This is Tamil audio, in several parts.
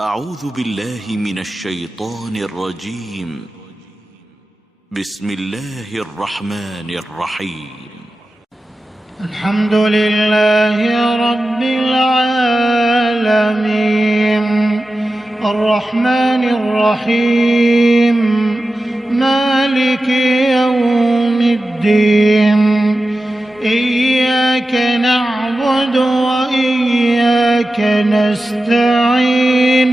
أعوذ بالله من الشيطان الرجيم. بسم الله الرحمن الرحيم. الحمد لله رب العالمين الرحمن الرحيم مالك يوم الدين إياك نعبد وإياك نستعين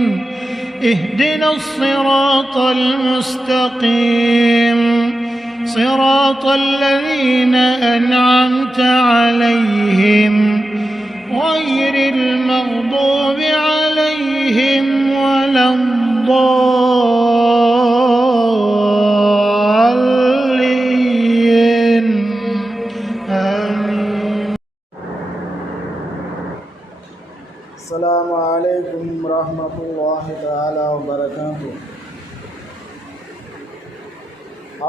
اهدنا الصراط المستقيم صراط الذين أنعمت عليهم غير المغضوب عليهم ولا الضالين آمين. السلام عليكم ورحمة الله تعالى وبركاته.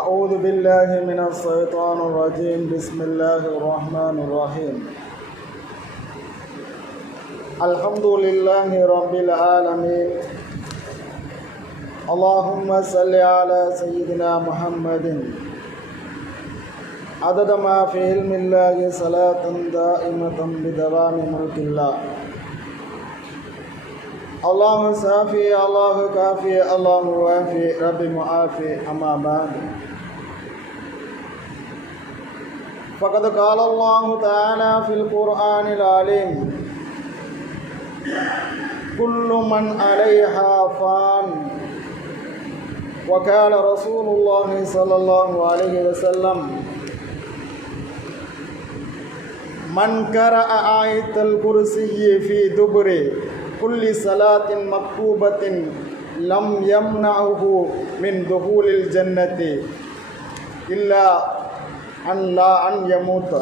أعوذ بالله من الشيطان الرجيم. بسم الله الرحمن الرحيم. الحمد لله رب العالمين. اللهم صل على سيدنا محمد عدد ما في علم الله صلاة دائمة بدوام ملك الله. الله سافي الله كافي الله وافي رب معافي. أما بعد فقد قال الله تعالى في القرآن العليم كل من عليها فان. وقال رسول الله صلى الله عليه وسلم من قرأ آية الكرسي في دبر كل صلاة مكتوبة لم يمنعه من دخول الجنة إلا أن لا أن يموت.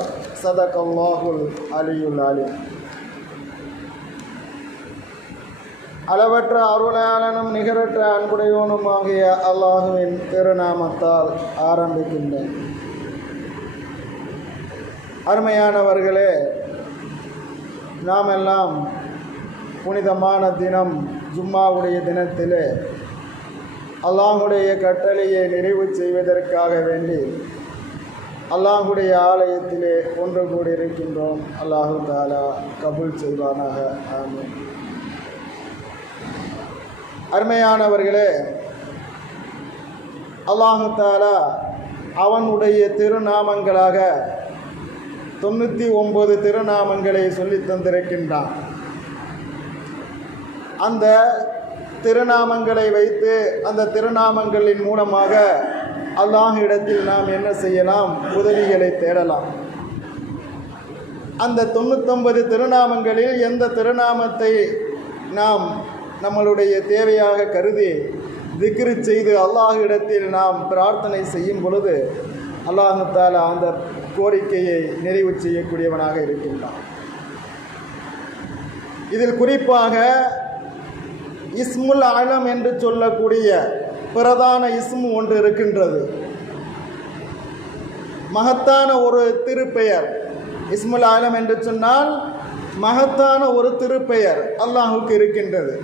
صدق الله العلي العليم. அளவற்ற அருளாளனும் நிகரற்ற அன்புடையோனுமாகிய அல்லாஹுவின் திருநாமத்தால் ஆரம்பிக்கின்றேன். அருமையானவர்களே, நாம் எல்லாம் புனிதமான தினம் ஜும்மாவுடைய தினத்திலே அல்லாஹுடைய கட்டளையை நிறைவு செய்வதற்காக வேண்டி அல்லாஹுடைய ஆலயத்திலே ஒன்று கூடியிருக்கின்றோம். அல்லாஹு தாலா கபூல் செய்வானாக. ஆமீன். அருமையானவர்களே, அல்லாஹு தாலா அவனுடைய திருநாமங்களாக 99 திருநாமங்களை சொல்லி தந்திருக்கின்றான். அந்த திருநாமங்களை வைத்து அந்த திருநாமங்களின் மூலமாக அல்லாஹ்விடத்தில் நாம் என்ன செய்யலாம்? உதவிகளை தேடலாம். அந்த 99 திருநாமங்களில் எந்த திருநாமத்தை நாம் நம்மளுடைய தேவையாக கருதி திக்ரு செய்து அல்லாஹ்விடத்தில் நாம் பிரார்த்தனை செய்யும் பொழுது அல்லாஹ் தஆலா அந்த கோரிக்கையை நிறைவு செய்யக்கூடியவனாக இருக்கின்றான். இதில் குறிப்பாக இஸ்முல் ஆலம் என்று சொல்லக்கூடிய பிரதான இஸ்மு ஒன்று இருக்கின்றது. மகத்தான ஒரு திருப்பெயர். இஸ்முல் ஆலம் என்று சொன்னால் மகத்தான ஒரு திருப்பெயர் அல்லாஹுக்கு இருக்கின்றது.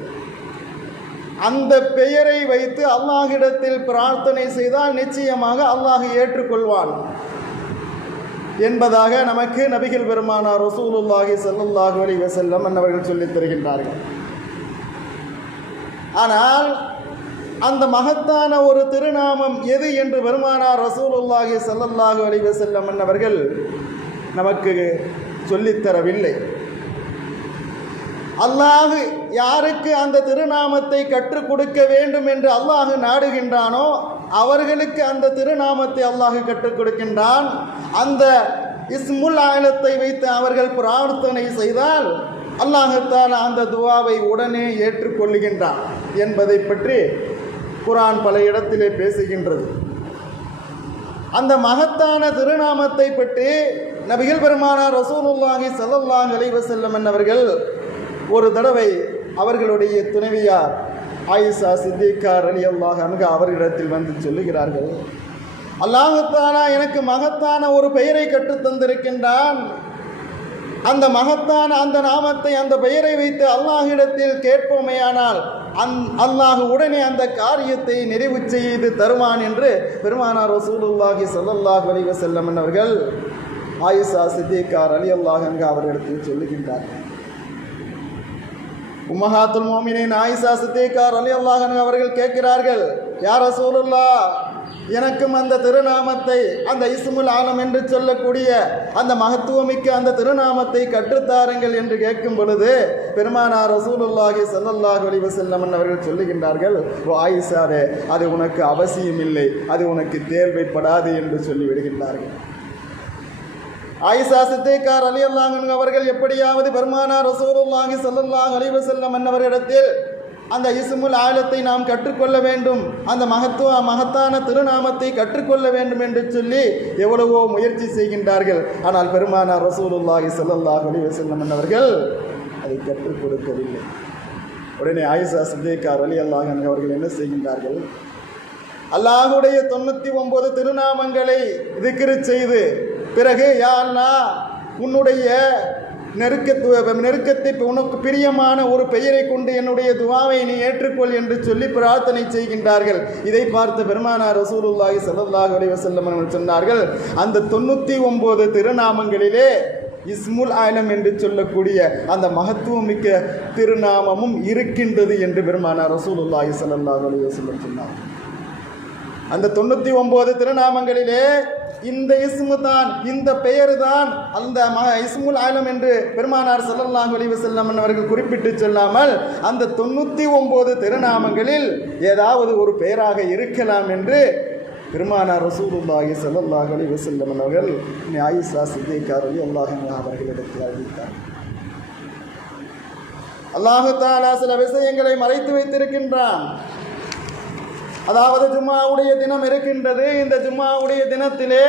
அந்த பெயரை வைத்து அல்லாஹ்விடத்தில் பிரார்த்தனை செய்தால் நிச்சயமாக அல்லாஹ் ஏற்றுக்கொள்வான் என்பதாக நமக்கு நபிகள் பெருமானார் ரசூலுல்லாஹி ஸல்லல்லாஹு அலைஹி வஸல்லம் அவர்கள் சொல்லித் தருகின்றார்கள். ஆனால் அந்த மகத்தான ஒரு திருநாமம் எது என்று பெருமானார் ரசூலுல்லாஹி ஸல்லல்லாஹு அலைஹி வஸல்லம் அவர்கள் நமக்கு சொல்லித்தரவில்லை. அல்லாஹ் யாருக்கு அந்த திருநாமத்தை கற்றுக் கொடுக்க வேண்டும் என்று அல்லாஹ் நாடுகின்றானோ அவர்களுக்கு அந்த திருநாமத்தை அல்லாஹ் கற்றுக் கொடுக்கின்றான். அந்த இஸ்முல் ஆலத்தை வைத்து அவர்கள் பிரார்த்தனை செய்தால் அல்லாஹ் தஆலா அந்த துஆவை உடனே ஏற்றுக்கொள்ளுகின்றான் என்பதை பற்றி குர்ஆன் பல இடத்திலே பேசுகின்றது. அந்த மகத்தான திருநாமத்தை பற்றி நபிகள் பெருமானார் ரசூலுல்லாஹி ஸல்லல்லாஹு அலைஹி வஸல்லம் அவர்கள் ஒரு தடவை அவர்களுடைய துணைவியார் ஆயிஷா சித்திகா ரலியல்லாஹு அன்ஹா அவர்களிடத்தில் வந்து சொல்லுகிறார்கள், அல்லாஹ் தஆலா எனக்கு மகத்தான ஒரு பெயரை கற்றுத் தந்திருக்கின்றான். அந்த மகத்தான அந்த நாமத்தை அந்த பெயரை வைத்து அல்லாஹ்விடத்தில் கேட்போமேயானால் அல்லாஹ் உடனே அந்த காரியத்தை நிறைவு செய்து தருவான் என்று பெருமானார் ரசூலுல்லாஹி ஸல்லல்லாஹு அலைஹி வஸல்லம் அவர்கள் ஆயிஷா சித்திகா ரலியல்லாஹு அன்ஹா அவர்களிடத்தில் சொல்லுகின்றார்கள். உம்மஹாத்துல் முஃமினீன் ஆயிஷா சித்திகா ரலியல்லாஹு அன்ஹா அவர்கள் கேட்கிறார்கள், யா ரசூலுல்லாஹ், எனக்கும் அந்த திருநாமத்தை, அந்த இஸ்முல் ஆலம் என்று சொல்லக்கூடிய அந்த மகத்துவமிக்க அந்த திருநாமத்தை கற்றுத்தாருங்கள் என்று கேட்கும் பொழுது பெருமானார் ரசூலுல்லாஹி ஸல்லல்லாஹு அலைஹி வஸல்லம் அவர்கள் சொல்லுகின்றார்கள், ஓ ஆயிஷாவே, அது உனக்கு அவசியம் இல்லை, அது உனக்கு தேவைப்படாது என்று சொல்லிவிடுகின்றார்கள். ஆயிஷா சித்திகா ரலியல்லாஹு அன்ஹா அவர்கள் எப்படியாவது பெருமானார் ரசூலுல்லாஹி ஸல்லல்லாஹு அலைஹி வஸல்லம் அவர்களிடத்தில் அந்த இஸ்முல் ஆலத்தை நாம் கற்றுக்கொள்ள வேண்டும், அந்த மகத்தான திருநாமத்தை கற்றுக்கொள்ள வேண்டும் என்று சொல்லி எவ்வளவோ முயற்சி செய்கின்றார்கள். ஆனால் பெருமானார் ரசூலுல்லாஹி ஸல்லல்லாஹு அலைஹி வஸல்லம் அவர்கள் அதை கற்றுக் கொடுக்கவில்லை. உடனே ஆயிஷா சித்திகா ரலியல்லாஹு அன்ஹா அவர்கள் என்ன செய்கின்றார்கள், அல்லாஹ்வுடைய 99 திருநாமங்களை திக்ர் செய்து பிறகு, யா அல்லாஹ், உன்னுடைய நெருக்கத்தை, உனக்கு பிரியமான ஒரு பெயரை கொண்டு என்னுடைய துவாவை நீ ஏற்றுக்கொள் என்று சொல்லி பிரார்த்தனை செய்கின்றார்கள். இதை பார்த்து பெருமானார் ரசூலுல்லாஹி ஸல்லல்லாஹு அலைஹி வஸல்லம் அவர்கள் சொன்னார்கள், அந்த 99 திருநாமங்களிலே இஸ்முல் ஆலம் என்று சொல்லக்கூடிய அந்த மகத்துவமிக்க திருநாமமும் இருக்கின்றது என்று பெருமானார் ரசூலுல்லாஹி ஸல்லல்லாஹு அலைஹி வஸல்லம் சொன்னார். அந்த 99 திருநாமங்களிலே இந்த இஸ்மு தான், இந்த பெயர் தான் அந்த இஸ்முல் ஆலம் என்று பெருமானார் ஸல்லல்லாஹு அலைஹி வஸல்லம் அவர்கள் குறிப்பிட்டு சொல்லாமல் அந்த 99 திருநாமங்களில் ஏதாவது ஒரு பெயராக இருக்கலாம் என்று பெருமானார் ரசூலுல்லாஹி ஸல்லல்லாஹு அலைஹி வஸல்லம் அவர்கள் ஆயிஷா சித்திகா ரலியல்லாஹு அன்ஹா அவர்களிடத்தில் அறிவித்தார். அல்லாஹ் தஆலா சில விஷயங்களை மறைத்து வைத்திருக்கின்றான். அதாவது ஜும்மாவுடைய தினம் இருக்கின்றது. இந்த ஜும்மாவுடைய தினத்திலே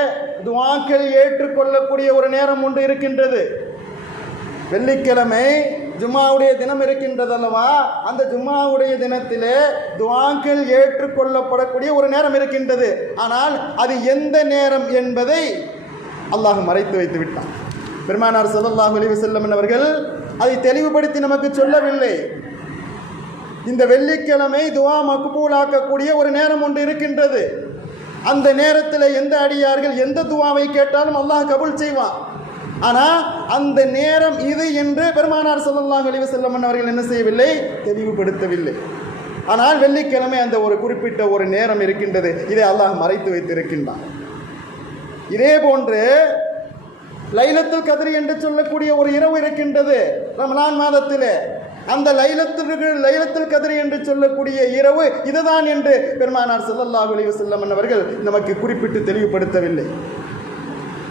துஆக்கள் ஏற்றுக்கொள்ளக்கூடிய ஒரு நேரம் ஒன்று இருக்கின்றது. வெள்ளிக்கிழமை ஜும்மாவுடைய தினம் இருக்கின்றது அல்லவா, அந்த ஜும்மாவுடைய தினத்திலே துஆக்கள் ஏற்றுக்கொள்ளப்படக்கூடிய ஒரு நேரம் இருக்கின்றது. ஆனால் அது எந்த நேரம் என்பதை அல்லாஹ் மறைத்து வைத்து விட்டான். பெருமானார் ஸல்லல்லாஹு அலைஹி வஸல்லம் அவர்கள் அதை தெளிவுபடுத்தி நமக்கு சொல்லவில்லை. இந்த வெள்ளிக்கிழமை துஆ மக்பூலாக்கக்கூடிய ஒரு நேரம் ஒன்று இருக்கின்றது. அந்த நேரத்தில் எந்த அடியார்கள் எந்த துஆவை கேட்டாலும் அல்லாஹ் கபூல் செய்வான். ஆனால் அந்த நேரம் இது என்று பெருமானார் ஸல்லல்லாஹு அலைஹி வஸல்லம் அவர்கள் என்ன செய்யவில்லை, தெளிவுபடுத்தவில்லை. ஆனால் வெள்ளிக்கிழமை அந்த ஒரு குறிப்பிட்ட ஒரு நேரம் இருக்கின்றது. இதை அல்லாஹ் மறைத்து வைத்திருக்கின்றான். இதே போன்று லைலத்துல் கத்ர் என்று சொல்லக்கூடிய ஒரு இரவு இருக்கின்றது ரமலான் மாதத்திலே. அந்த லைலத்துல் கத்ர் என்று சொல்லக்கூடிய இரவு இதுதான் என்று பெருமானார் ஸல்லல்லாஹு அலைஹி வஸல்லம் அவர்கள் நமக்கு குறிப்பிட்டு தெளிவுபடுத்தவில்லை.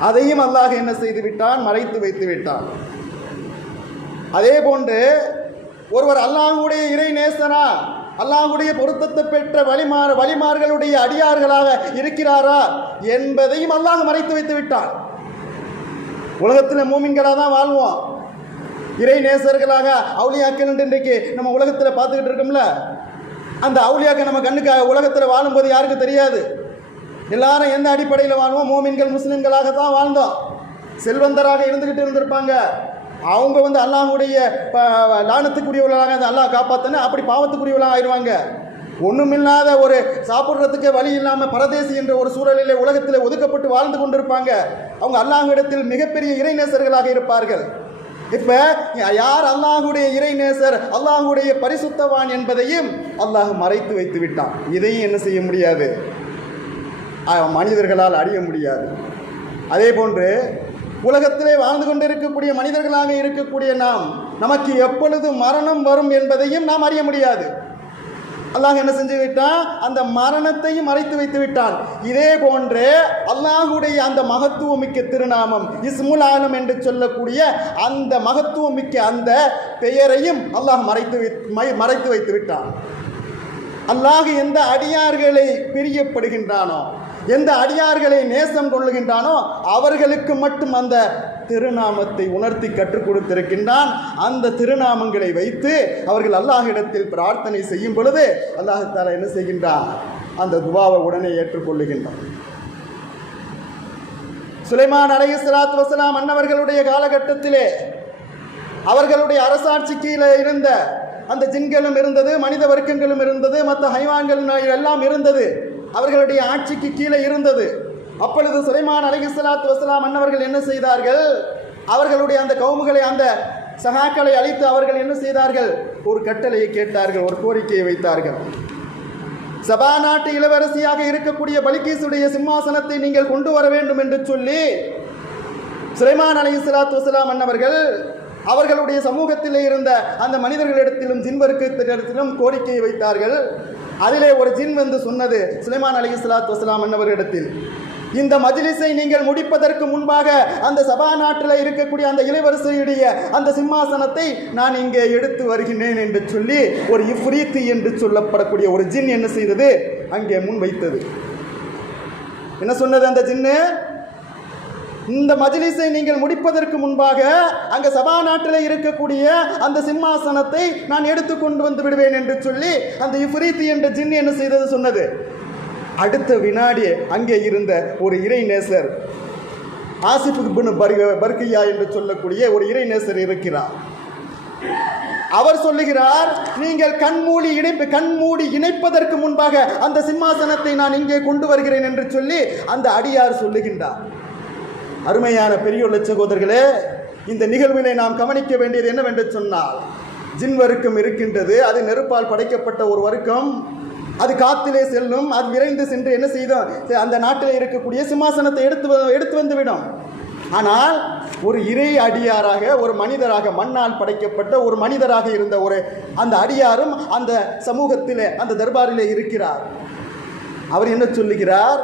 அதையும் அல்லாஹ் என்ன செய்து விட்டான், மறைத்து வைத்து விட்டான். அதே போன்று ஒருவர் அல்லாஹ்வுடைய இறை நேசனா, அல்லாஹ்வுடைய பொருத்தத்தை பெற்ற வழிமார்களுடைய அடியார்களாக இருக்கிறாரா என்பதையும் அல்லாஹ் மறைத்து வைத்து விட்டான். உலகத்தில் மூமின்களாக தான் வாழ்வோம், இறை நேசர்களாக அவுலியாக்கள் என்று இன்றைக்கு நம்ம உலகத்தில் பார்த்துக்கிட்டு இருக்கோம்ல. அந்த அவுலியாக்கள் நம்ம கண்ணுக்கு உலகத்தில் வாழும்போது யாருக்கு தெரியாது. எல்லாரும் எந்த அடிப்படையில் வாழ்வோம், மூமின்கள் முஸ்லிம்களாக தான் வாழ்ந்தோம். செல்வந்தராக இருந்திருப்பாங்க, அவங்க அல்லாஹ்வுடைய லானத்துக்குரியவர்களாக அல்லாஹ் காப்பாற்றினா அப்படி பாவத்துக்குரியவர்களாக ஆயிடுவாங்க. ஒன்றுமில்லாத ஒரு சாப்பிட்றதுக்கு வழி இல்லாமல் பரதேசி என்ற ஒரு சூழலிலே உலகத்தில் ஒதுக்கப்பட்டு வாழ்ந்து கொண்டிருப்பாங்க. அவங்க அல்லாஹ்விடத்தில் மிகப்பெரிய இறைநேசர்களாக இருப்பார்கள். இப்போ யார் அல்லாஹ்வுடைய இறைநேசர், அல்லாஹ்வுடைய பரிசுத்தவான் என்பதையும் அல்லாஹ் மறைத்து வைத்து விட்டான். இதையும் என்ன செய்ய முடியாது, மனிதர்களால் அறிய முடியாது. அதே போன்று உலகத்திலே வாழ்ந்து கொண்டிருக்கக்கூடிய மனிதர்களாக இருக்கக்கூடிய நமக்கு எப்பொழுது மரணம் வரும் என்பதையும் நாம் அறிய முடியாது. அல்லாஹ் என்ன செஞ்சு விட்டான், அந்த மரணத்தையும் மறைத்து வைத்து விட்டான். இதே போன்று அல்லாஹ்வுடைய அந்த மகத்துவமிக்க திருநாமம் இஸ்முல் ஆலம் என்று சொல்லக்கூடிய அந்த மகத்துவமிக்க அந்த பெயரையும் அல்லாஹ் மறைத்து வைத்து விட்டான். அல்லாஹ் எந்த அடியார்களை பிரியப்படுகின்றானோ, எந்த அடியார்களை நேசம் கொள்ளுகின்றானோ அவர்களுக்கு மட்டும் அந்த திருநாமத்தை உணர்த்தி கற்றுக் கொடுத்திருக்கின்றான். அந்த திருநாமங்களை வைத்து அவர்கள் அல்லாஹ்விடத்தில் பிரார்த்தனை செய்யும் பொழுது அல்லாஹ் தஆலா என்ன செய்கின்றான், அந்த துஆவை உடனே ஏற்றுக்கொள்ளுகின்றான். சுலைமான் அலைஹிஸ்ஸலாத்து வஸலாம் அன்னவர்களுடைய காலகட்டத்திலே அவர்களுடைய அரசாட்சி கீழே இருந்த அந்த ஜின்களும் இருந்தது, மனித வர்க்கங்களும் இருந்தது, மற்ற ஹைவான்கள் எல்லாம் இருந்தது, அவர்களுடைய ஆட்சிக்கு கீழே இருந்தது. அப்பொழுது சுலைமான் அலைஹிஸ்ஸலாத்து வஸ்ஸலாம் அன்னவர்கள் என்ன செய்தார்கள்? அவர்களுடைய அந்த கவுமுகளை, அந்த சகாக்களை அழைத்து அவர்கள் என்ன செய்தார்கள்? ஒரு கட்டளையை கேட்டார்கள், ஒரு கோரிக்கையை வைத்தார்கள். சபா நாட்டு இளவரசியாக இருக்கக்கூடிய பல்கீசுடைய சிம்மாசனத்தை நீங்கள் கொண்டு வர வேண்டும் என்று சொல்லி சுலைமான் அலைஹிஸ்ஸலாத்து வஸ்ஸலாம் அன்னவர்கள் அவர்களுடைய சமூகத்திலே இருந்த அந்த மனிதர்களிடத்திலும் ஜின் வர்க்கத்திடத்திலும் கோரிக்கையை வைத்தார்கள். அதிலே ஒரு ஜின் வந்து சொன்னது சுலைமான் அலைஹிஸ்ஸலாத்து வஸ்ஸலாம் அன்னவர்களிடத்தில், இந்த மஜ்லிஸை நீங்கள் முடிப்பதற்கு முன்பாக அந்த சபா நாட்டில் இருக்கக்கூடிய அந்த இளவரசியுடைய அந்த சிம்மாசனத்தை நான் இங்கே எடுத்து வருகின்றேன் என்று சொல்லி ஒரு இஃப்ரீத் என்று சொல்லப்படக்கூடிய ஒரு ஜின் என்ன செய்தது? அங்கே முன் வைத்தது. என்ன சொன்னது அந்த ஜின்னு? இந்த மஜ்லிஸை நீங்கள் முடிப்பதற்கு முன்பாக அங்கே சபா நாட்டில் இருக்கக்கூடிய அந்த சிம்மாசனத்தை நான் எடுத்து கொண்டு வந்து விடுவேன் என்று சொல்லி அந்த இஃப்ரீத் என்ற ஜின் என்ன செய்தது? சொன்னது. அடுத்த வினாடி அங்கே இருந்த ஒரு இறைநேசர், ஆசிப் இப்னு பர்கியா என்று சொல்லக்கூடிய ஒரு இறைநேசர் இருக்கிறார். அவர் சொல்லுகிறார், நீங்கள் கண்மூடி இணைப்பதற்கு முன்பாக அந்த சிம்மாசனத்தை நான் இங்கே கொண்டு வருகிறேன் என்று சொல்லி அந்த அடியார் சொல்லுகின்றார். அருமையான பெரியோர் சகோதரர்களே, இந்த நிகழ்வினை நாம் கவனிக்க வேண்டியது என்னவென்று சொன்னால், ஜின் வர்க்கம் இருக்கின்றது, அது நெருப்பால் படைக்கப்பட்ட ஒரு வர்க்கம். அது காத்திலே செல்லும், அது விரைந்து சென்று என்ன செய்தோம்? அந்த நாட்டில் இருக்கக்கூடிய சிம்மாசனத்தை எடுத்து வந்துவிடும். ஆனால் ஒரு இறை அடியாராக, ஒரு மனிதராக, மண்ணால் படைக்கப்பட்ட ஒரு மனிதராக இருந்த ஒரு அந்த அடியாரும் அந்த சமூகத்திலே, அந்த தர்பாரிலே இருக்கிறார். அவர் என்ன சொல்லுகிறார்?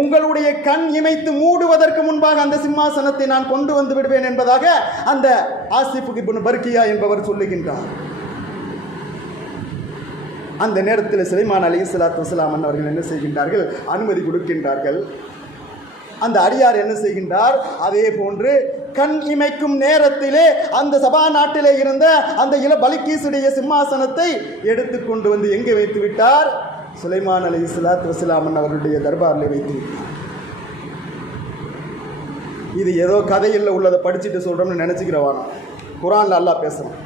உங்களுடைய கண் இமைத்து மூடுவதற்கு முன்பாக அந்த சிம்மாசனத்தை நான் கொண்டு வந்து விடுவேன் என்பதாக அந்த ஆசிப் இப்னு பர்கியா என்பவர் சொல்லுகின்றார். அந்த நேரத்தில் சுலைமான் அலைஹிஸ்ஸலாத்து வஸ்ஸலாம் அவர்கள் என்ன செய்கின்றார்கள்? அனுமதி கொடுக்கின்றார்கள். அந்த அடியார் என்ன செய்கின்றார்? அதே போன்று கண் இமைக்கும் நேரத்திலே அந்த சபா நாட்டிலே இருந்த அந்த பல்கீசுடைய சிம்மாசனத்தை எடுத்து கொண்டு வந்து எங்கே வைத்து விட்டார்? சுலைமான் அலைஹிஸ்ஸலாத்து வஸ்ஸலாம் அவர்களுடைய தர்பாரில் வைத்து விட்டார். இது ஏதோ கதையில் உள்ளதை படிச்சுட்டு சொல்கிறோம்னு நினச்சிக்கிறவானோ, குர்ஆன்ல அல்லாஹ் பேசுகிறான்.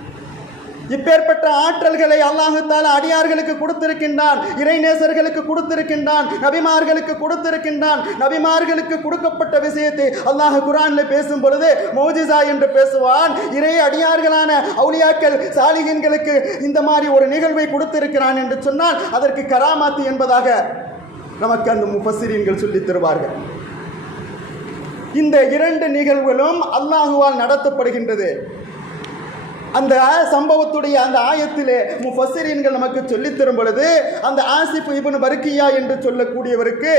இப்பேற்பட்ட ஆற்றல்களை அல்லாஹு தஆலா அடியார்களுக்கு கொடுத்திருக்கின்றான், இறைநேசர்களுக்கு கொடுத்திருக்கின்றான், நபிமார்களுக்கு கொடுத்திருக்கின்றான். நபிமார்களுக்கு கொடுக்கப்பட்ட விஷயத்தை அல்லாஹ் குர்ஆன்ல பேசும் பொழுது மௌஜிசா என்று பேசுவான். இறை அடியார்களான அவுலியாக்கள், சாலிஹீன்களுக்கு இந்த மாதிரி ஒரு நிகழ்வை கொடுத்திருக்கிறான் என்று சொன்னால் அதற்கு கராமாத்து என்பதாக நமக்கு அந்த முஃபஸ்ஸிரீன்கள் சொல்லித் தருவார்கள். இந்த இரண்டு நிகழ்வுகளும் அல்லாஹுவால் நடத்தப்படுகின்றது. அந்த சம்பவத்துடைய அந்த ஆயத்திலே முஃபஸ்ஸிரீன்கள் நமக்கு சொல்லித் தரும் பொழுது அந்த ஆசிப் இப்னு பர்கியா என்று சொல்லக்கூடியவருக்கு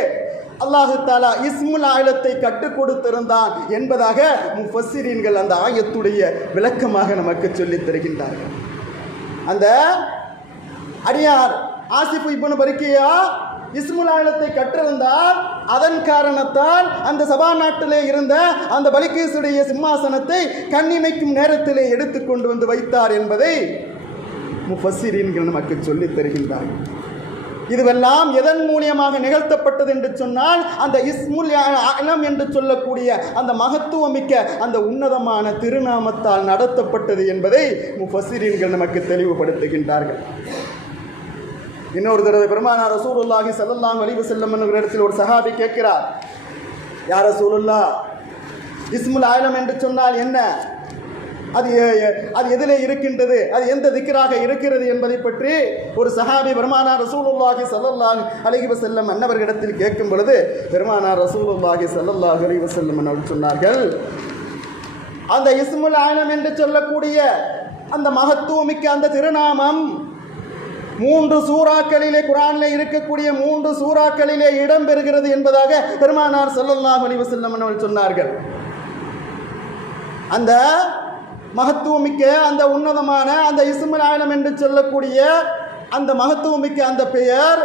அல்லாஹு தஆலா இஸ்முல் ஆலத்தை கற்றுக் கொடுத்திருந்தான் என்பதாக முஃபஸ்ஸிரீன்கள் அந்த ஆயத்துடைய விளக்கமாக நமக்கு சொல்லித் தருகின்றார்கள். அந்த அடியார் ஆசிப் இப்னு பர்கியா இஸ்முல் ஆலத்தை கற்றிருந்தால் அதன் காரணத்தால் அந்த சபா நாட்டிலே இருந்த அந்த பல்கீசுடைய சிம்மாசனத்தை கண்ணிமைக்கும் நேரத்திலே எடுத்து கொண்டு வந்து வைத்தார் என்பதை முஃபஸ்ஸிரீன்கள் நமக்கு சொல்லித் தருகின்றார்கள். இதுவெல்லாம் எதன் மூலியமாக நிகழ்த்தப்பட்டது என்று சொன்னால் அந்த இஸ்முல் ஆலம் என்று சொல்லக்கூடிய அந்த மகத்துவமிக்க அந்த உன்னதமான திருநாமத்தால் நடத்தப்பட்டது என்பதை முஃபஸ்ஸிரீன்கள் நமக்கு தெளிவுபடுத்துகின்றார்கள். இன்னொரு தடவை பெருமானார் ரசூலுல்லாஹி ஸல்லல்லாஹு அலைஹி வஸல்லம் என்கிற இடத்தில் ஒரு சஹாபி கேட்கிறார், யா ரசூலுல்லாஹ், இஸ்முல் ஆலம் என்று சொன்னால் என்ன? அது எதிலே இருக்கின்றது? அது எந்த திக்ராக இருக்கிறது என்பதை பற்றி ஒரு சஹாபி பெருமானார் ரசூலுல்லாஹி ஸல்லல்லாஹு அலைஹி வஸல்லம் அன்னவர்களிடத்தில் கேட்கும் பொழுது பெருமானார் ரசூலுல்லாஹி ஸல்லல்லாஹு அலைஹி வஸல்லம் அவர்கள் சொன்னார்கள், அந்த இஸ்முல் ஆலம் என்று சொல்லக்கூடிய அந்த மகத்துவமிக்க அந்த திருநாமம் 3 சூறாக்களிலே, குர்ஆனில் இருக்கக்கூடிய 3 சூறாக்களிலே இடம்பெறுகிறது என்பதாக பெருமானார் ஸல்லல்லாஹு அலைஹி வஸல்லம் அவர்கள் சொன்னார்கள். அந்த மகத்துவமிக்க அந்த உன்னதமான அந்த இஸ்முல் ஆலம் என்று சொல்லக்கூடிய அந்த மகத்துவமிக்க அந்த பெயர்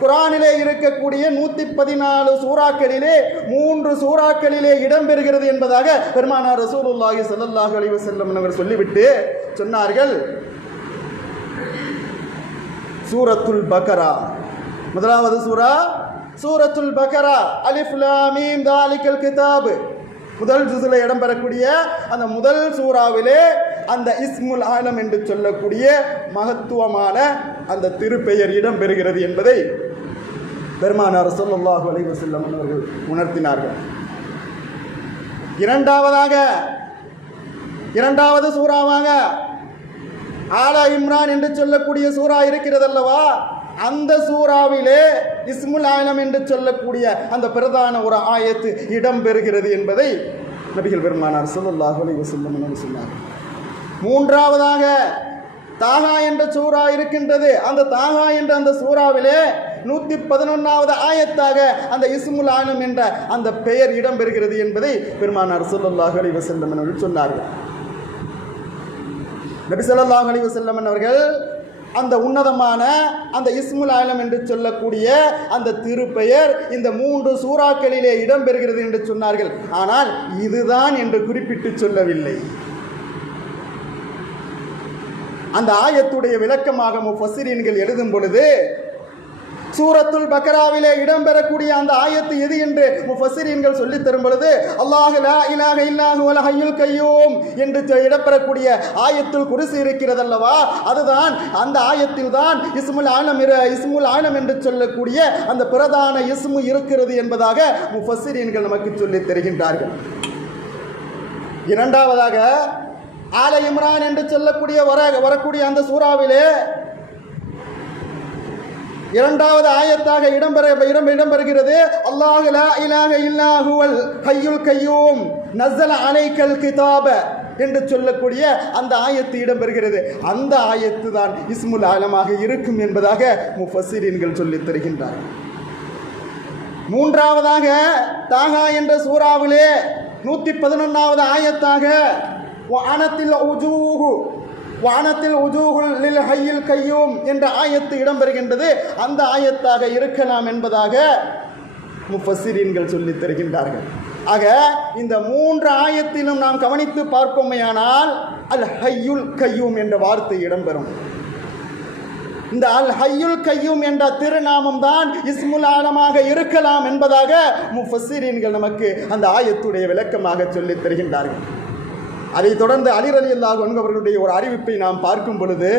குர்ஆனிலே இருக்கக்கூடிய 114 சூறாக்களிலே 3 சூறாக்களிலே இடம்பெறுகிறது என்பதாக பெருமானார் ரசூலுல்லாஹி ஸல்லல்லாஹு அலைஹி வஸல்லம் அவர்கள் சொல்லிவிட்டு சொன்னார்கள், சூரத்துல் பக்கரா, முதலாவது சூரா சூரத்துல் பக்கரா, அலிஃப் லாம் மீம் தாலிகல் கிதாப், முதல் ஜுஸில் இடம்பெறக்கூடிய அந்த முதல் சூறாவிலே அந்த இஸ்முல் ஆலம் என்று சொல்லக்கூடிய மகத்துவமான அந்த திருப்பெயர் இடம்பெறுகிறது என்பதை பெருமானார் ஸல்லல்லாஹு அலைஹி வஸல்லம் அவர்கள் உணர்த்தினார்கள். இரண்டாவது சூறாவாக ஆல இம்ரான் என்று சொல்லக்கூடிய சூறா இருக்கிறதல்லவா, அந்த சூறாவிலே இஸ்முல் ஆலம் என்று சொல்லக்கூடிய அந்த பிரதான ஒரு ஆயத்து இடம்பெறுகிறது என்பதை நபிகள் பெருமானார் ஸல்லல்லாஹு அலைஹி வஸல்லம் அவர்கள் சொன்னார். மூன்றாவதாக தாகா என்ற சூறா இருக்கின்றது. அந்த தாகா என்ற அந்த சூறாவிலே 111வது ஆயத்தாக அந்த இஸ்முல் ஆலம் என்ற அந்த பெயர் இடம்பெறுகிறது என்பதை பெருமானார் ஸல்லல்லாஹு அலைஹி வஸல்லம் அவர்கள் சொன்னார்கள். நபி ஸல்லல்லாஹு அலைஹி வஸல்லம் அவர்கள் அந்த உன்னதமான அந்த இஸ்முல் ஆலம் என்று சொல்லக்கூடிய அந்த திருப்பெயர் இந்த 3 சூறாக்களிலே இடம்பெறுகிறது என்று சொன்னார்கள். ஆனால் இதுதான் என்று குறிப்பிட்டு சொல்லவில்லை. அந்த ஆயத்துடைய விளக்கமாக முஃபஸ்ஸிரீன்கள் எழுதும் பொழுது சூரத்துல் பக்ராவிலே இடம்பெறக்கூடிய அந்த ஆயத்து எது என்று முஃபஸ்ஸிரீன்கள் சொல்லித் தரும் பொழுது அல்லாஹ் லா இலாஹ இல்லா ஹுவல் ஹய்யுல் கய்யூம் என்று இடம்பெறக்கூடிய ஆயத்துல் குர்சி இருக்கிறதல்லவா, அதுதான் அந்த ஆயத்தில் தான் இஸ்முல் ஆலம் என்று சொல்லக்கூடிய அந்த பிரதான இஸ்மு இருக்கிறது என்பதாக முஃபஸ்ஸிரீன்கள் நமக்கு சொல்லித் தருகின்றார்கள். இரண்டாவதாக ஆல இம்ரான் என்று சொல்லக்கூடிய வரக்கூடிய அந்த சூறாவிலே இரண்டாவது ஆயத்தாக இடம்பெறுகிறது அல்லாஹ் லா இலாஹ இல்லா ஹுவல் ஹய்யுல் கய்யூம் நஸல அலைக்கல் கிதாப என்று சொல்லக்கூடிய அந்த ஆயத்து இடம்பெறுகிறது. அந்த ஆயத்து தான் இஸ்முல் ஆலமாக இருக்கும் என்பதாக முஃபஸ்ஸிரீன்கள் சொல்லித் தருகின்றார்கள். மூன்றாவதாக தாகா என்ற சூறாவிலே 111வது ஆயத்தாக வானத்தில் உஜூஹுல் லில் ஹய்யில் கய்யூம் என்ற ஆயத்து இடம்பெறுகின்றது. அந்த ஆயத்தாக இருக்கலாம் என்பதாக முஃபஸ்ஸிரீன்கள் சொல்லித் தருகின்றார்கள். ஆக இந்த 3 ஆயத்திலும் நாம் கவனித்து பார்ப்போமேயானால் அல் ஹய்யுல் கய்யூம் என்ற வார்த்தை இடம்பெறும். இந்த அல் ஹய்யுல் கய்யூம் என்ற திருநாமம் தான் இஸ்முல் ஆலமாக இருக்கலாம் என்பதாக முஃபஸ்ஸிரீன்கள் நமக்கு அந்த ஆயத்துடைய விளக்கமாக சொல்லித் தருகின்றார்கள். அதைத் தொடர்ந்து அலி ரலியல்லாஹு அன்ஹு அவர்களுடைய ஒரு அறிவிப்பை நாம் பார்க்கும் பொழுது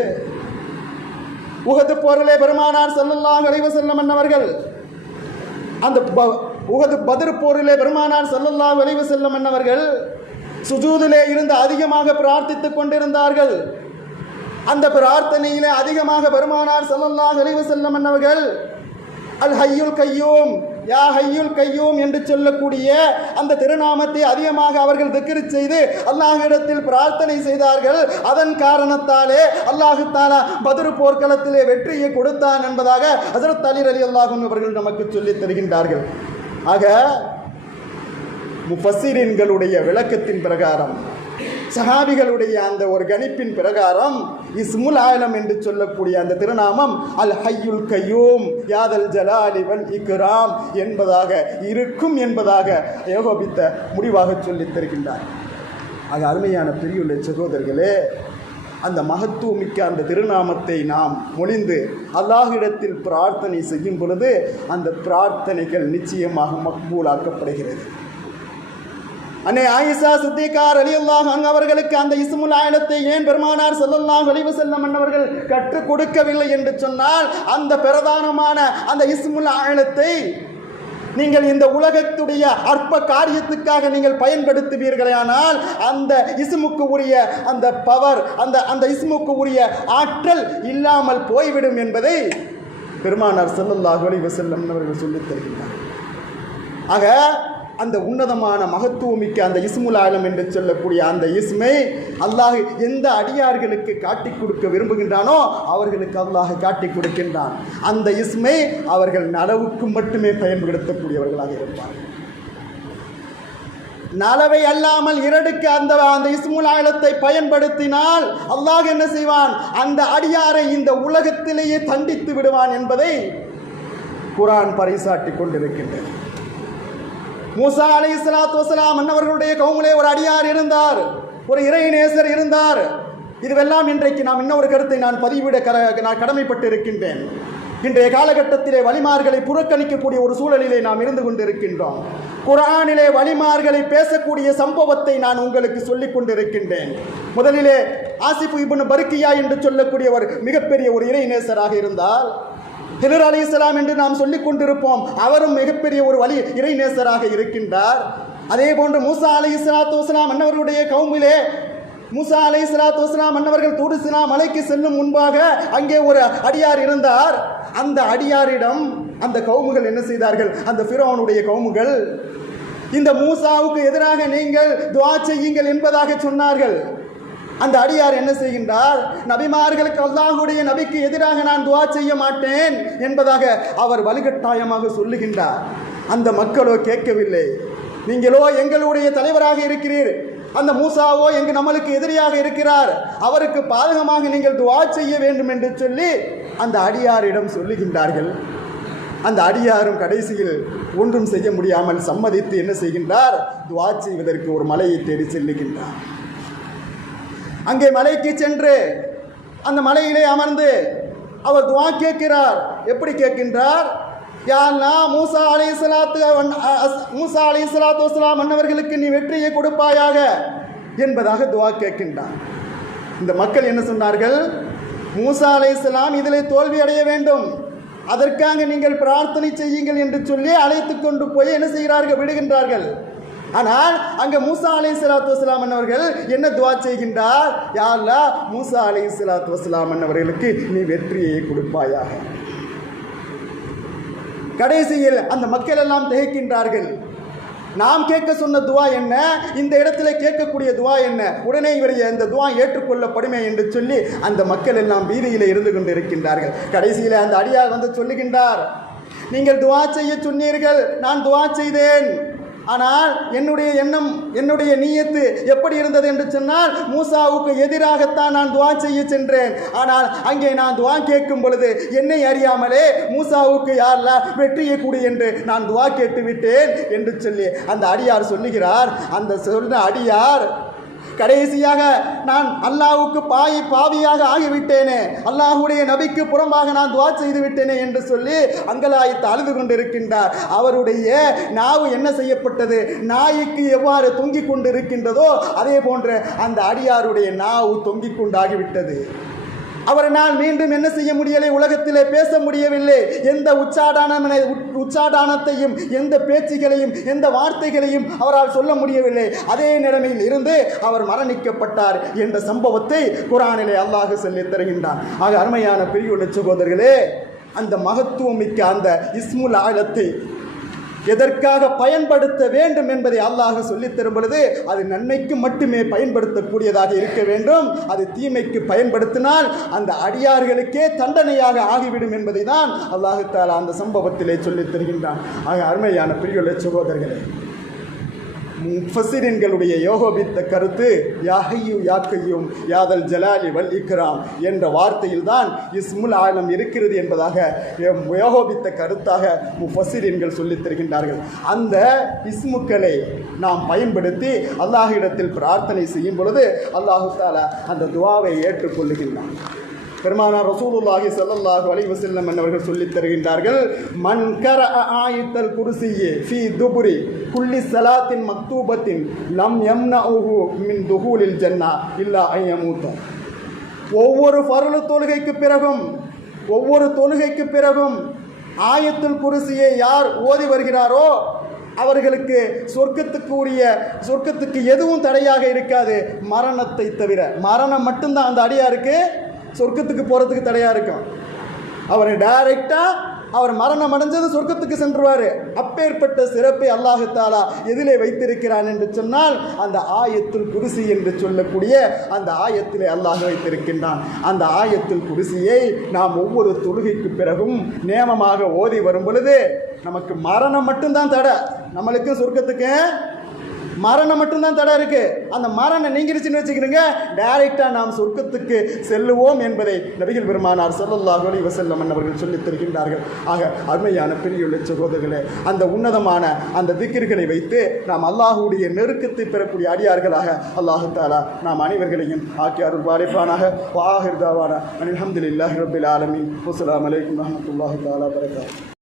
உஹது போரிலே பெருமானார் ஸல்லல்லாஹு அலைஹி வஸல்லம் அவர்கள் அந்த உஹது பத்ர் போரிலே பெருமானார் ஸல்லல்லாஹு அலைஹி வஸல்லம் அவர்கள் சுஜூதிலே இருந்து அதிகமாக பிரார்த்தித்துக் கொண்டிருந்தார்கள். அந்த பிரார்த்தனையிலே அதிகமாக பெருமானார் ஸல்லல்லாஹு அலைஹி வஸல்லம் அவர்கள் அல் ஹய்யுல் கய்யூம் யா ஹய்யுல் கய்யூம் என்று சொல்லக்கூடிய அந்த திருநாமத்தை அதிகமாக அவர்கள் திக்ர் செய்து அல்லாஹ்விடத்தில் பிரார்த்தனை செய்தார்கள். அதன் காரணத்தாலே அல்லாஹ் தஆலா பத்ர் போர்க்களத்திலே வெற்றியை கொடுத்தான் என்பதாக ஹஜ்ரத் அலி ரலியல்லாஹு அன்ஹு அவர்கள் நமக்கு சொல்லித் தருகின்றார்கள். ஆக முஃபஸ்ஸிரீன்களுடைய விளக்கத்தின் பிரகாரம், சஹாபிகளுடைய அந்த ஒரு கணிப்பின் பிரகாரம் இஸ்முல் ஆலம் என்று சொல்லக்கூடிய அந்த திருநாமம் அல் ஹய்யுல் கய்யூம் யாதல் ஜலாலி வல் இக்ராம் என்பதாக இருக்கும் என்பதாக ஏகோபித்த முடிவாக சொல்லித் தருகின்றார். ஆக அருமையான பெரியுள்ள சகோதரர்களே, அந்த மகத்துவமிக்க அந்த திருநாமத்தை நாம் மொழிந்து அல்லாஹ்விடத்தில் பிரார்த்தனை செய்யும் பொழுது அந்த பிரார்த்தனைகள் நிச்சயமாக மக்பூலாக்கப்படுகிறது. அன்னை ஆயிஷா சித்திகா ரலியல்லாஹு அன்ஹா அவர்களுக்கு அந்த இஸ்முல் ஆலத்தை ஏன் பெருமானார் ஸல்லல்லாஹு அலைஹி வஸல்லம் அவர்கள் கற்றுக் கொடுக்கவில்லை என்று சொன்னால், அந்த பிரதானமான அந்த இஸ்முல் ஆலத்தை நீங்கள் இந்த உலகத்துடைய அற்ப காரியத்துக்காக நீங்கள் பயன்படுத்துவீர்களானால் அந்த இஸ்முக்கு உரிய அந்த பவர், அந்த இஸ்முக்கு உரிய ஆற்றல் இல்லாமல் போய்விடும் என்பதை பெருமானார் ஸல்லல்லாஹு அலைஹி வஸல்லம் அவர்கள் சொல்லித் தருகின்றார். ஆக அந்த உன்னதமான மகத்துவமிக்க அந்த இஸ்முல் ஆலம் என்று சொல்லக்கூடிய அந்த இஸ்மை அல்லாஹ் எந்த அடியார்களுக்கு காட்டிக் கொடுக்க விரும்புகின்றானோ அவர்களுக்கு அல்லாஹ் காட்டிக் கொடுக்கின்றான். அந்த இஸ்மை அவர்கள் நலவுக்கு மட்டுமே பயன்படுத்தக்கூடியவர்களாக இருப்பார்கள். நலவை அல்லாமல் இரடுக்கு அந்த இஸ்முல் ஆலத்தை பயன்படுத்தினால் அல்லாஹ் என்ன செய்வான்? அந்த அடியாரை இந்த உலகத்திலேயே தண்டித்து விடுவான் என்பதை குர்ஆன் பறைசாட்டி கொண்டிருக்கின்றது. மூசா அலைஹிஸ்ஸலாத்து வஸலாம் அன்னவர்களுடைய கவுமிலே ஒரு அடியார் இருந்தார், ஒரு இறைநேசர் இருந்தார். இதுவெல்லாம் இன்றைக்கு நாம் இன்னொரு கருத்தை நான் பதிவிட நான் கடமைப்பட்டு இருக்கின்றேன். இன்றைய காலகட்டத்திலே வலிமார்களை புறக்கணிக்கக்கூடிய ஒரு சூழலிலே நாம் இருந்து கொண்டிருக்கின்றோம். குர்ஆனிலே வலிமார்களை பேசக்கூடிய சம்பவத்தை நான் உங்களுக்கு சொல்லிக் கொண்டிருக்கின்றேன். முதலிலே ஆசிஃப் இப்னு பர்கியா என்று சொல்லக்கூடியவர் மிகப்பெரிய ஒரு இறைநேசராக இருந்தால், ஹிதர் அலைஹிஸ்ஸலாம் என்று நாம் சொல்லிக் கொண்டிருப்போம், அவரும் மிகப்பெரிய ஒரு இறைநேசராக இருக்கின்றார். அதே போன்று மூசா அலைஹிஸ்ஸலாத்து வஸ்ஸலாம் அன்னவர்களுடைய கௌமிலே மூசா அலைஹிஸ்ஸலாத்து வஸ்ஸலாம் அன்னவர்கள் தூர் சீனா மலைக்கு செல்லும் முன்பாக அங்கே ஒரு அடியார் இருந்தார். அந்த அடியாரிடம் அந்த கௌமுகள் என்ன செய்தார்கள்? அந்த ஃபிரௌனுடைய கௌமுகள் இந்த மூசாவுக்கு எதிராக நீங்கள் துஆ செய்யுங்கள் என்பதாக சொன்னார்கள். அந்த அடியார் என்ன செய்கின்றார்? நபிமார்களுக்கு அல்லாஹ்வுடைய நபிக்கு எதிராக நான் துஆ செய்ய மாட்டேன் என்பதாக அவர் வலுக்கட்டாயமாக சொல்லுகின்றார். அந்த மக்களோ கேட்கவில்லை. நீங்களோ எங்களுடைய தலைவராக இருக்கிறீர், அந்த மூசாவோ நம்மளுக்கு எதிரியாக இருக்கிறார், அவருக்கு பாதகமாக நீங்கள் துஆ செய்ய வேண்டும் என்று சொல்லி அந்த அடியாரிடம் சொல்லுகின்றார்கள். அந்த அடியாரும் கடைசியில் ஒன்றும் செய்ய முடியாமல் சம்மதித்து என்ன செய்கின்றார்? துஆ செய்வதற்கு ஒரு மலையை தேடி செல்லுகின்றார். அங்கே மலைக்கு சென்று அந்த மலையிலே அமர்ந்து அவர் துஆ கேட்கிறார். எப்படி கேட்கின்றார்? யா அல்லாஹ், மூசா அலைஹிஸ்ஸலாத்து வஸ்ஸலாம் அன்னவர்களுக்கு நீ வெற்றியை கொடுப்பாயாக என்பதாக துஆ கேட்கின்றார். இந்த மக்கள் என்ன சொன்னார்கள்? மூசா அலைஹிஸ்ஸலாம் இதிலே தோல்வி அடைய வேண்டும், அதற்காக நீங்கள் பிரார்த்தனை செய்யுங்கள் என்று சொல்லி அழைத்து கொண்டு போய் என்ன செய்கிறார்கள்? விடுகின்றார்கள். ஆனால் அங்கே மூசா அலைஹிஸ்ஸலாத்து வஸ்ஸலாம் அன்னவர்கள் என்ன துஆ செய்கின்றார்? யா அல்லாஹ், மூசா அலைஹிஸ்ஸலாத்து வஸ்ஸலாம் அன்னவர்களுக்கு நீ வெற்றியை கொடுப்பாயாக. கடைசியில் அந்த மக்கள் எல்லாம் திகைக்கின்றார்கள். நாம் கேட்க சொன்ன துஆ என்ன, இந்த இடத்துல கேட்கக்கூடிய துஆ என்ன, உடனே இவருடைய இந்த துஆ ஏற்றுக்கொள்ளப்படுமே என்று சொல்லி அந்த மக்கள் எல்லாம் பீதியில் இருந்து கொண்டு இருக்கின்றார்கள். கடைசியில் அந்த அடியார் வந்து சொல்லுகின்றார், நீங்கள் துஆ செய்ய சொன்னீர்கள், நான் துஆ செய்தேன். ஆனால் என்னுடைய எண்ணம், என்னுடைய நியத்து எப்படி இருந்தது என்று சொன்னால், மூசாவுக்கு எதிராகத்தான் நான் துஆ செய்ய சென்றேன். ஆனால் அங்கே நான் துஆ கேட்கும் பொழுது என்னை அறியாமலே மூசாவுக்கு யாரெல்லாம் வெற்றியை கூடி என்று நான் துஆ கேட்டு விட்டேன் என்று சொல்லி அந்த அடியார் சொல்லுகிறார். அந்த சொன்ன அடியார் கடைசியாக நான் அல்லாஹ்வுக்கு பாவியாக ஆகிவிட்டேனே, அல்லாஹ்வுடைய நபிக்கு புறம்பாக நான் துஆ செய்து விட்டேனே என்று சொல்லி அங்கலாய்த்து அழுது கொண்டிருக்கின்றார். அவருடைய நாவு என்ன செய்யப்பட்டது? நாய்க்கு எவ்வாறு தொங்கிக் கொண்டு இருக்கின்றதோ அதே போன்று அந்த அடியாருடைய நாவு தொங்கிக் கொண்டாகிவிட்டது. அவரால் மீண்டும் என்ன செய்ய முடியலை? உலகத்திலே பேச முடியவில்லை. எந்த உச்சாடானத்தையும், எந்த பேச்சுகளையும், எந்த வார்த்தைகளையும் அவரால் சொல்ல முடியவில்லை. அதே நிலைமையில் இருந்து அவர் மரணிக்கப்பட்டார் என்ற சம்பவத்தை குர்ஆனிலே அல்லாஹ் சொல்லித் தருகின்றான். ஆக அருமையான பெரியோர் சகோதரர்களே, அந்த மகத்துவம் மிக்க அந்த இஸ்முல் ஆலத்தை எதற்காக பயன்படுத்த வேண்டும் என்பதை அல்லாஹ் சொல்லித் தரும் பொழுது அது நன்மைக்கு மட்டுமே பயன்படுத்தக்கூடியதாக இருக்க வேண்டும். அது தீமைக்கு பயன்படுத்தினால் அந்த அடியார்களுக்கே தண்டனையாக ஆகிவிடும் என்பதை தான் அல்லாஹ் தஆலா அந்த சம்பவத்திலே சொல்லித் தருகின்றான். ஆக அருமையான பெரியோர் சகோதரர்களே, முஃபஸ்ஸிரீன்களுடைய யோகோபித்த கருத்து யா ஹய்யு யா கய்யூம் யாதல் ஜலாலி வல் இக்ராம் என்ற வார்த்தையில் தான் இஸ்முல் ஆலம் இருக்கிறது என்பதாக யோகோபித்த கருத்தாக முஃபஸ்ஸிரீன்கள் சொல்லித் தருகின்றார்கள். அந்த இஸ்முக்களை நாம் பயன்படுத்தி அல்லாஹ்விடத்தில் பிரார்த்தனை செய்யும் பொழுது அல்லாஹு தஆலா அந்த துஆவை ஏற்றுக்கொள்ளுகின்றான். பெருமானார் ரசூலுல்லாஹி ஸல்லல்லாஹு அலைஹி வஸல்லம் அவர்கள் சொல்லித் தருகின்றார்கள், மன் கரஅ ஆயத்தல் குர்ஸியி ஃபீ துபுரி குல்லி ஸலாத்தின் மக்தூபத்தின் லம் யம்னஉஹு மின் துஹூலில் ஜன்னah இல்லா அன் யமூத. ஒவ்வொரு ஃபர்லு தொழுகைக்கு பிறகும் ஆயத்துல் குர்ஸியை யார் ஓதி வருகிறாரோ அவர்களுக்கு சொர்க்கத்துக்கு எதுவும் தடையாக இருக்காது, மரணத்தை தவிர. மரணம் மட்டும்தான் அந்த அடியாருக்கு சொர்க்கத்துக்கு போகிறதுக்கு தடையாக இருக்கும். அவர் டைரெக்டாக அவர் மரணம் அடைஞ்சது சொர்க்கத்துக்கு சென்றுவார். அப்பேற்பட்ட சிறப்பை அல்லாஹ் தஆலா எதிலே வைத்திருக்கிறான் என்று சொன்னால் அந்த ஆயத்துல் குர்ஸி என்று சொல்லக்கூடிய அந்த ஆயத்திலே அல்லாஹ் வைத்திருக்கின்றான். அந்த ஆயத்துல் குர்ஸியை நாம் ஒவ்வொரு தொழுகைக்கு பிறகும் நியமமாக ஓதி வரும் பொழுது நமக்கு மரணம் மட்டும்தான் தடை, நம்மளுக்கு சொர்க்கத்துக்கு மரணம் மட்டும்தான் தடை இருக்கு. அந்த மரணம் நீங்கிருச்சுன்னு வச்சுக்கிறீங்க, டைரக்டா நாம் சொர்க்கத்துக்கு செல்லுவோம் என்பதை நபிகள் பெருமானார் ஸல்லல்லாஹு அலைஹி வஸல்லம் அவர்கள் சொல்லித் தருகின்றார்கள். ஆக அருமையான பெரியுள்ள சகோதரர்களே, அந்த உன்னதமான அந்த திக்ர்களை வைத்து நாம் அல்லாஹ்வுடைய நெருக்கத்தை பெறக்கூடிய அடியார்களாக அல்லாஹ் தஆலா நாம் அனைவர்களையும் ஆக்கி அருள் பாலிப்பானாக. வ ஆகிர் தாவானா அல்ஹம்துலில்லாஹி ரப்பில் ஆலமீன். வஸ்ஸலாமு அலைக்கும் வரஹ்மத்துல்லாஹி தஆலா வபரகாத்துஹு.